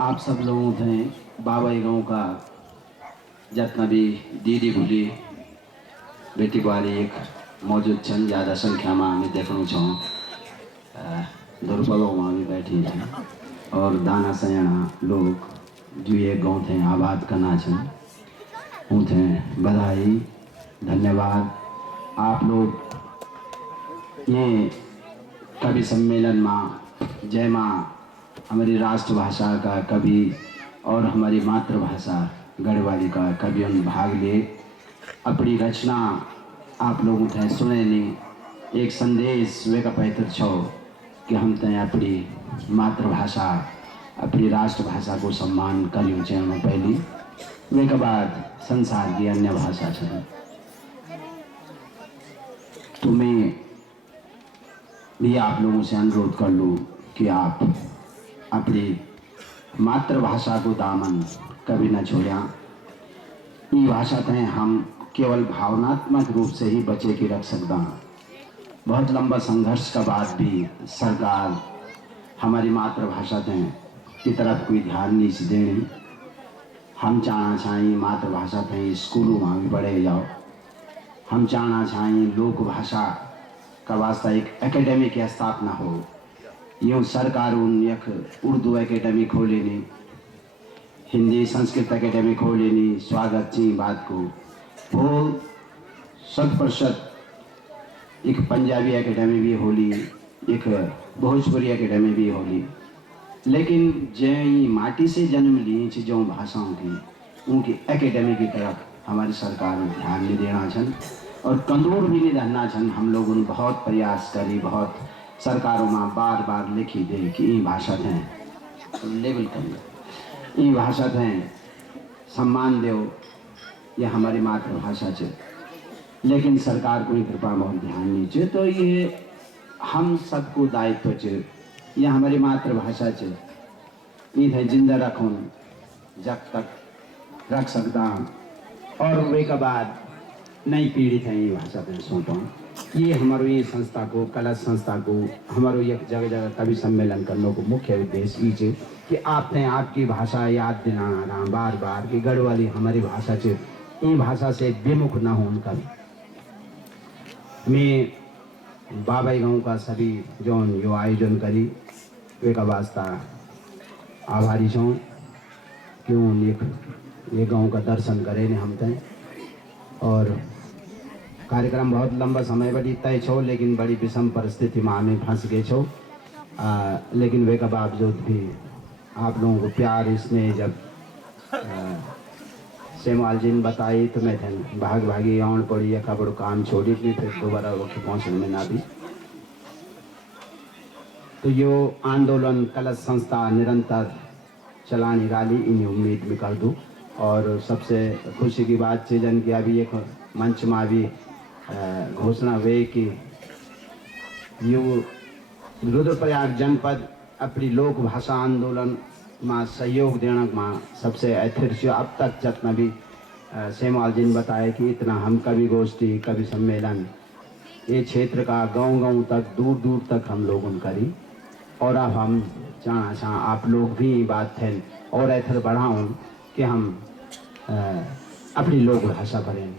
आप सब लोगों थे बाबा गाँव का जितना भी दीदी भूली बेटी बारी एक मौजूद छन ज़्यादा संख्या में हमें देखना छूँ दुर्बलों में भी बैठी हैं और दाना सयाना लोग जो ये गाँव थे आबाद करना छन उनसे बधाई धन्यवाद। आप लोग ये कवि सम्मेलन में जय माँ हमारी राष्ट्रभाषा का कवि और हमारी मातृभाषा गढ़वाली का कवियों ने भाग ले अपनी रचना आप लोगों थे सुने नहीं एक संदेश वे का पैतर छो कि हम ते अपनी मातृभाषा अपनी राष्ट्रभाषा को सम्मान करियो चैन पहली वे के बाद संसार की अन्य भाषा छे तो मैं भी आप लोगों से अनुरोध कर लूँ कि आप अपनी मातृभाषा को दामन कभी न छोड़िया। ये भाषा तय हम केवल भावनात्मक रूप से ही बचे की रख सकता। बहुत लंबा संघर्ष का बाद भी सरकार हमारी मातृभाषा तय की तरफ कोई ध्यान नहीं से देनी। हम चाहना चाहिए मातृभाषा तय स्कूलों में भी बढ़े जाओ। हम चाहना चाहिए लोक भाषा का वास्ता एक एकेडमी की स्थापना हो। यूँ सरकार उन यख उर्दू एकेडमी खोलेनी हिंदी संस्कृत एकेडमी खोलेनी स्वागत ची बात को वो 100% एक पंजाबी एकेडमी भी होली एक भोजपुरी एकेडमी भी होली लेकिन जय माटी से जन्म ली चीज़ों भाषाओं की उनकी एकेडमी की तरफ हमारी सरकार ने ध्यान नहीं देना छन और कंदूर भी नहीं धरना छन। हम लोगों ने बहुत प्रयास करी बहुत सरकारों में बार बार लिखी दे कि ये भाषा थे लेवल कर ये भाषा थे सम्मान दो ये हमारी मातृभाषा चे लेकिन सरकार को कृपा बहुत ध्यान नहीं चे तो ये हम सबको दायित्व चे ये हमारी मातृभाषा चे ये थे जिंदा रखूँ जब तक रख सकता और वे के बाद नई पीढ़ी थे ये भाषा पे सौंपा। ये हमारो ये संस्था को कला संस्था को हमारो एक जगह जगह कवि सम्मेलन करने को मुख्य उद्देश्य ये कि आप थे आपकी भाषा याद दिलाना रहा बार बार कि गढ़वाली हमारी भाषा चे ये भाषा से विमुख न हो उनका भी। मैं बाबा गाँव का सभी जो यो आयोजन करी वे का वास्ता आभारी छूँ क्यों ये गाँव का दर्शन करे ने हम तय और कार्यक्रम बहुत लंबा समय बड़ी तय छो लेकिन बड़ी विषम परिस्थिति में हमें फंस गए छो लेकिन वे का बावजूद भी आप लोगों को प्यार स्नेह जब सेमाल जी ने बताई तो मैं थे भाग भागी आउन पड़ी या खबर काम छोड़ी थी फिर दोबारा वो पहुँचने में ना भी। तो यो आंदोलन कलश संस्था निरंतर चलानी रही इन्हीं उम्मीद में कर दूँ और सबसे खुशी की बात चीजन की अभी एक मंच में भी घोषणा हुई कि यो रुद्रप्रयाग जनपद अपनी लोक भाषा आंदोलन में सहयोग देने में सबसे अतिरिक्त अब तक जितना भी सेमाल जी ने बताया कि इतना हम कवि गोष्ठी कवि सम्मेलन ये क्षेत्र का गांव-गांव तक दूर दूर तक हम लोगों ने करी और अब हम चाहना चाह आप लोग भी बात थे और ऐसे बढ़ाऊँ कि हम अपनी लोक भाषा करें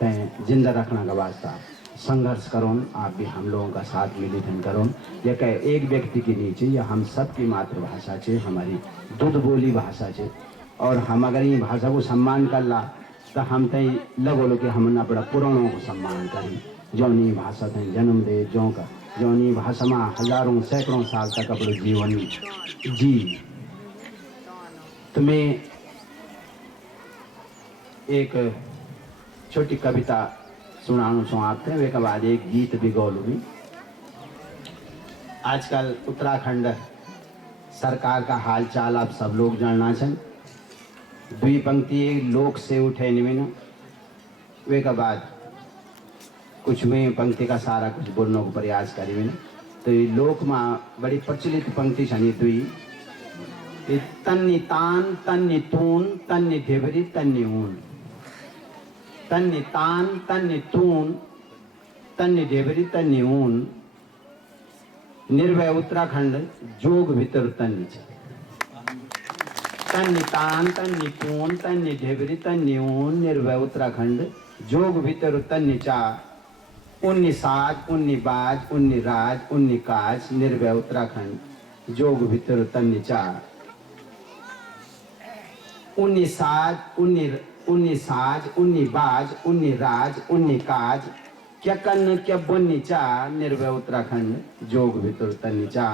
तय जिंदा रखने का वास्ता संघर्ष करो। आप भी हम लोगों का साथ मिलित करो या कह एक व्यक्ति के नीचे या हम सबकी मातृभाषा चे हमारी दूध बोली भाषा चे और हम अगर ये भाषा को सम्मान कर ला तो हम तय लगो कि हम अपना पुराणों को सम्मान करें जौनी भाषा तय जन्म दे जौनी भाषा में हजारों सैकड़ों साल तक अपना जीवन जी। तो मैं एक छोटी कविता सुनाऊँ छूँ आपके वे के बाद एक गीत भी गौलूँ। आजकल उत्तराखंड सरकार का हाल चाल आप सब लोग जानना छन। दुई पंक्ति लोक से उठे निमिन वे के बाद कुछ में पंक्ति का सारा कुछ बोलने को प्रयास करी मैंने। तो ये लोक में बड़ी प्रचलित पंक्ति छनी दुई तन्नी तान तन्नी तून तन्नी घेवरी तन्नी ऊन तन्नी तान तन्नी तून तन्नी घेवरी तन्नी ऊन निर्भय उत्तराखंड जोग भीतर तन्नी छे। तन्नि तान तन्नि पून तन्नि ढेबरी तन्नि ऊन निर्भय उत्तराखंड जोग भीतर तन्नि चा उन्नी साज उन्नी बाज उन्नी राज उन्नी काज निर्भय उत्तराखंड जोग भीतर तन्नि चा उन्नी साज उन्नी बाज उन्नी राज उन्नी काज क्या कन्न क्या बुन्नी चा निर्भय उत्तराखंड जोग भीतर तन्नि चा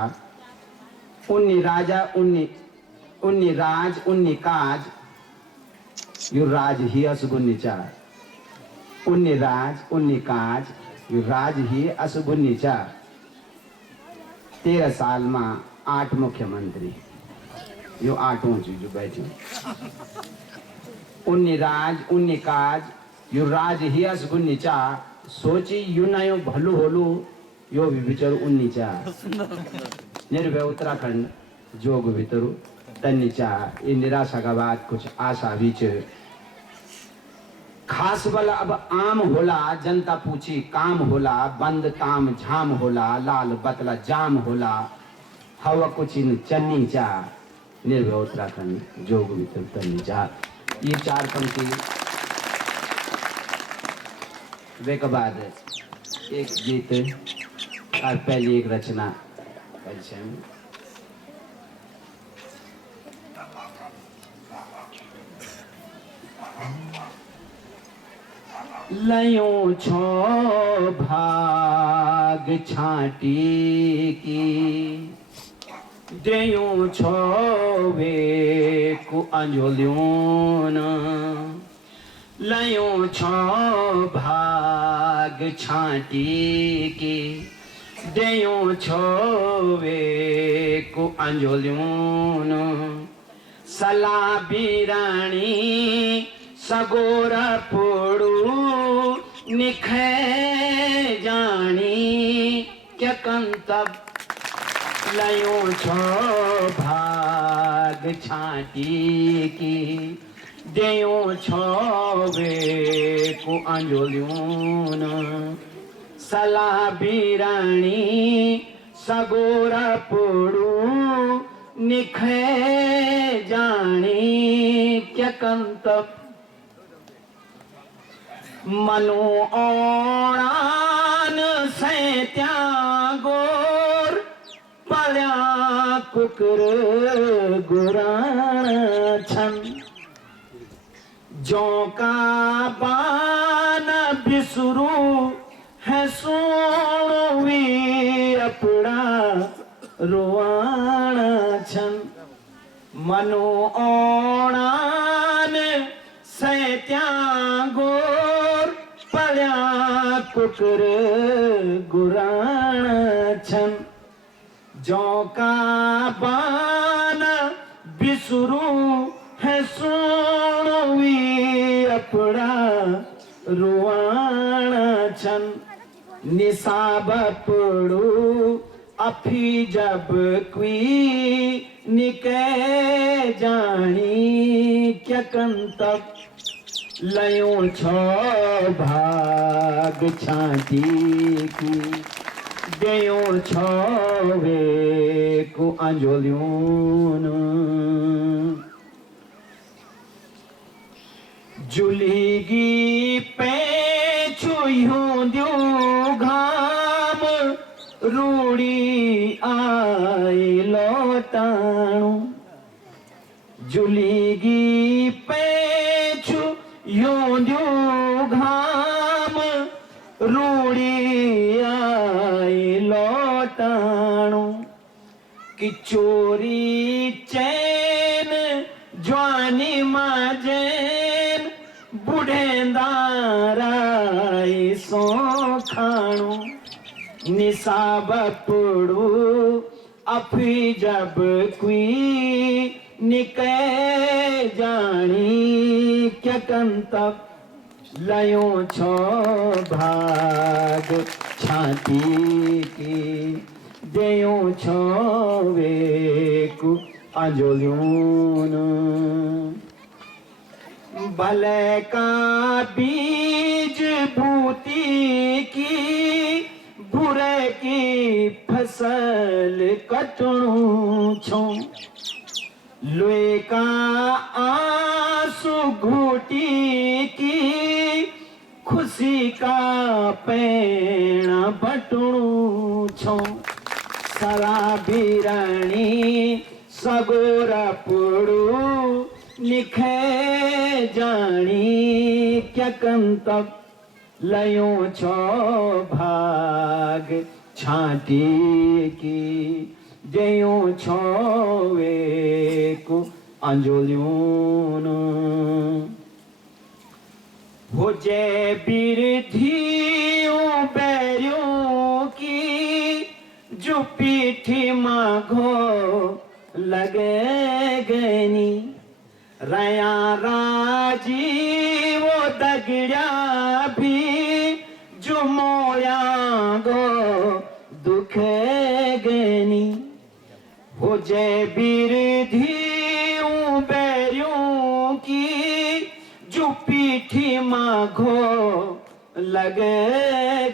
उन्नी राजा उन्नी राज उन्नी काज यु राज ही असगुन्नी चा उन्नी राज उन्नी काज यु राज ही असगुन्नी चा 13 साल में 8 मुख्यमंत्री यो 8 ऊंची जो बैठे उन्नी राज उन्नी काज यु राज ही असगुन्नी चा सोची यु नयो भलू होलू यो भी विचार उन्नी चा निर्भय उत्तराखंड जोग भीतर तन्नि चा ये निराशा का बात कुछ आशा बीच खास बल अब आम होला जनता पूछी काम होला बंद ताम झाम होला लाल बतला जाम होला हवा कुछ इन चन्नी चा निर्भय उत्तराखंड जोग भीतर तन्नि चा ये 4 पंक्ति वे के बाद एक गीत और पहली एक रचना लयो छो भाग छाटी की देयो छो वे को अंजोलियों लयो छो भाग छाटी की देयो छो वे को अंजोलियों सला बिराणी सगोरा पोड़ू निखे जानी क्या कंतब लयो छो भाग छाटी की देयो छो वे को अंजोलियों सला बिराणी सगोरा पोड़ू निखे जानी क्या कंतब मनु ओणान से त्यागोर पल्या कुकर गुरान छन जो का बान बिसरू है सोवी अपना रुआन छन मनु ओणान से त्यागोर पल्या कुकर गुरान छन जो का बान बिसरू है सोवी अपना रुआन छन निसाब पड़ू अफी जब क्वी निके जानी क्या कंतक लयो छो भाग छाटी की देयो छो वे को अंजोलियों जुलीगी पेचू यूं द्यू घाम रूड़ी आए लौटाणू जुलीगी पेचू यूं द्यू घाम रूड़ी आए लौटाणू कि चोरी चैन ज्वानी माजैन बुढ़ेंदाराई सो खाणू निसाब पड़ू अफी जब कोई निके जानी क्या कंतक लयो छो भाग छाती की देयो छो वे को अंजोलियों भले का बीज भूती की बुरे की फसल कटणू छो लोए का आंसू घूटी की खुशी का पेण बटणू छो शराबी रानी सगोर पुड़ू निखे जानी क्या कंतब लयो छो भाग छाटी की जयो छो वेकु अंजोलियोन हो जे बिरधियों बैरियों की जो पीठी माघो लगे गनी रया राजी वो दगड़िया भी जो मोया गो दुखे गनी हो जे बिरधियों बैरियों की जो पीठी माघो लगे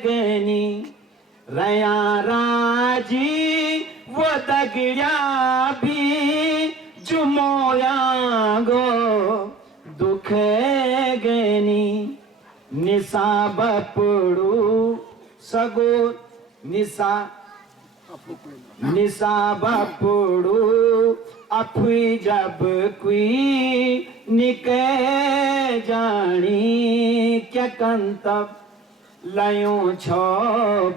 गनी रया राजी वो दगड़िया भी जो मोया गो दुखे गनी निशा बपड़ू सगो निशा निशा बपड़ू अफी जब कोई निके जानी क्या कंतब लयो छो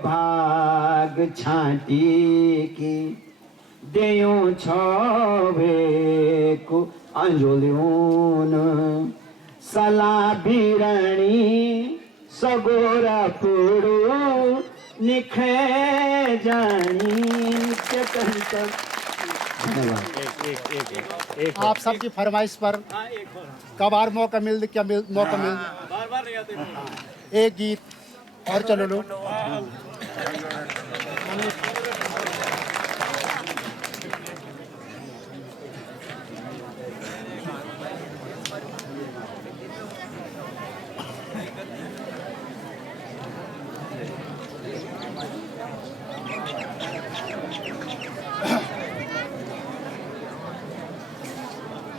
भाग छाटी की देयो छो वेकु अंजोलियोन सला बिरणी सगोरा पुड़ू निखे जानी के कंतब। आप सबकी फरमाइश पर कब बार मौका मिल क्या मौका मिल बार नहीं आते एक गीत और चलो लो।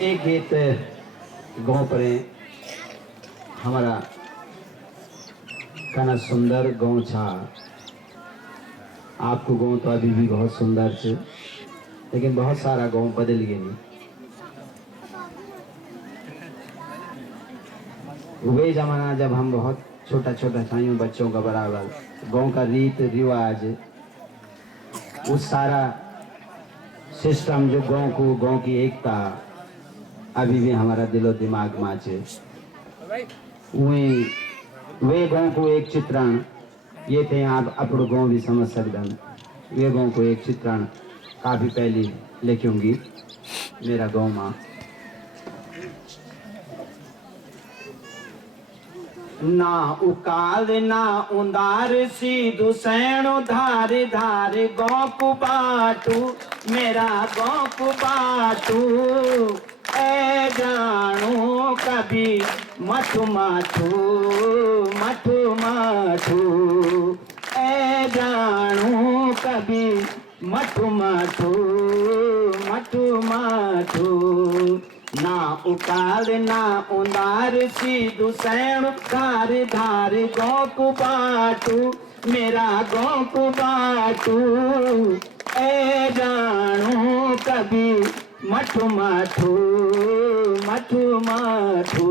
एक गीत गाँव पर हमारा कना सुंदर गाँव छा आपको गाँव तो अभी भी बहुत सुंदर छे लेकिन बहुत सारा गाँव बदल गए नहीं। वे जमाना जब हम बहुत छोटा छोटा था यूं बच्चों का बराबर गाँव का रीत रिवाज उस सारा सिस्टम जो गाँव की एकता अभी भी हमारा दिलो दिमाग में है। वे गाँव को एक चित्रण ये थे आप अपनो गाँव भी समझ सकते वे गाँव को एक चित्रण काफ़ी पहले लिखूंगी मेरा गाँव माँ ना उकाल ना उंदार सीधु सैणो धार धार गाँव को बाटू मेरा गाँव को बाटू ए जानो कभी मठू माठू मठू माठू ए जानो कभी मठू माठू मठू माठू ना उकाल ना उंदार सीधु सैण धार धार गाँव को बाटू मेरा गाँव को बाटू ए जानो कभी मठू माठू मठू माठू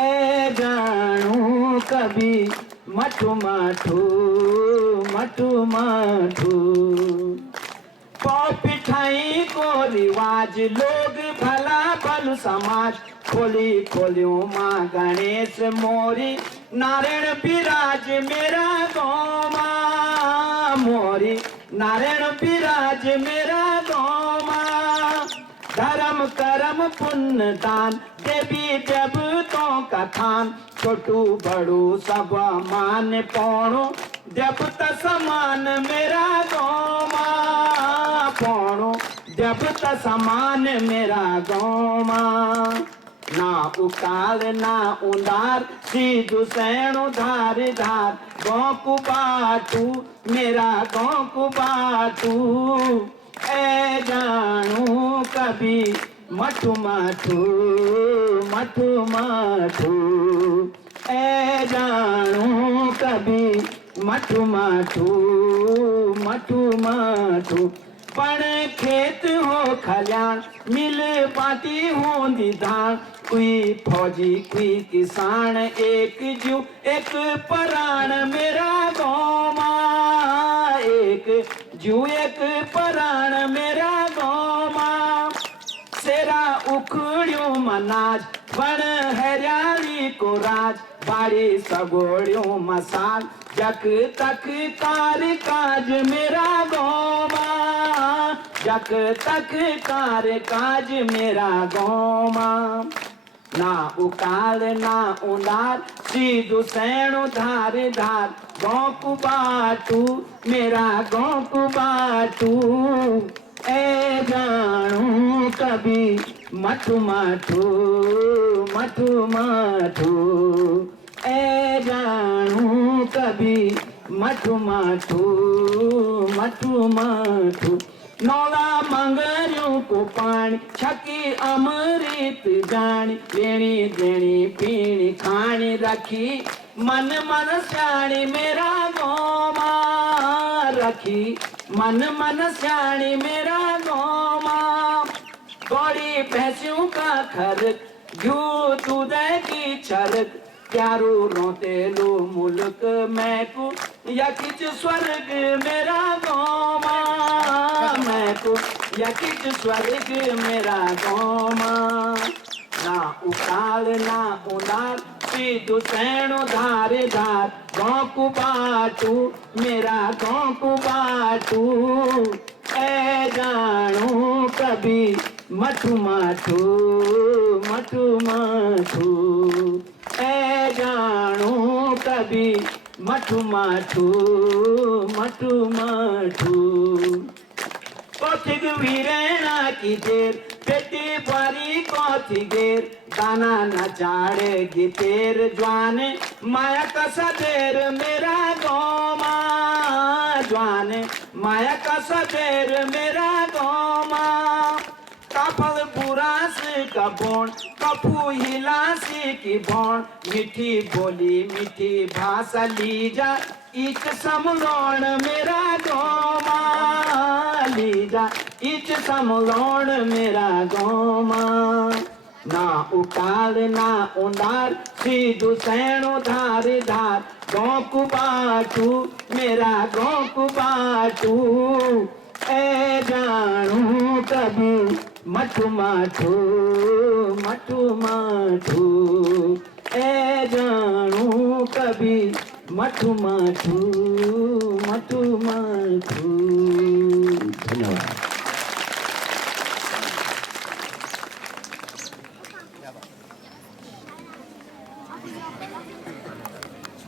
ए जानो कभी मठू माठू मठू माठू पिठाई को रिवाज लोग भला भल समाज खोली खोलियो माँ गणेश मोरी नारायण विराज मेरा गाँव माँ मोरी नारायण विराज मेरा गाँव माँ धर्म कर्म पुण्य दान देवी देवताओं का थान छोटू बड़ू सब मान पौणो देवता समान मेरा गाँव माँ पौणो देवता समान मेरा गाँव माँ ना उकाल ना उंदार सीधु सैणो धार धार गाँव को बाटू मेरा गाँव को बाटू ए जानू कभी मठू माठू मठू माठू ए जानू कभी मठू माठू मठू माठू पण खेत हो खलियान मिल बाटी होंदी धान कोई फौजी कोई किसान एक जू एक प्राण मेरा गोमा एक जू एक प्राण मेरा गोमा सेरा उखड़ियों मनाज बण हरियाली को राज बाड़ी सगोड़ियों मसाल जक तक कार काज मेरा गोमा जक तक कार काज मेरा गोमा ना उकाल ना उनार सीधु सैणु धार धार गौ को बाटू मेरा गौ को बाटू ए जानू कभी मठू माठू मठू माठू ए जानू कभी मठू माठू मठू माठू नौला मंगरियों को पानी छकी अमृत जानी लेनी देनी पीनी खानी रखी मन मन स्याणी मेरा गोमा रखी मन मन स्याणी मेरा गोमा बड़ी भैंसियों का खरक घू दूध की छरक प्यारू रोते लो मुल्क मैं को या किच स्वर्ग मेरा गोमा मैं को या किच स्वर्ग मेरा गोमा ना उकाल ना उनार सीधु सैणु धार धार गौ को बाटू मेरा गौ को बाटू ए जानू कभी मठू माठू मठू माठू ए जानू कभी मठू माठू मठू माठू कौथिग वीरेना की देर पेटी बारी कौथिग देर दाना न चाड़े गितेर ज्वाने माया का सदेर मेरा गोमा ज्वाने माया का सदेर मेरा गोमा काफल बुरास का बोन कपू हिलासी की बोन मीठी बोली मीठी भाषा लीजा इच समलोण मेरा गोमा लीजा इच समलोण मेरा गोमा ना उकाल ना उंडार सीधु सैणु धार धार गौ को बाटू मेरा गौ को बाटू ए जानू कभी मठू माठू मठू माठू ए जानू कभी मठू माठू मठू माठू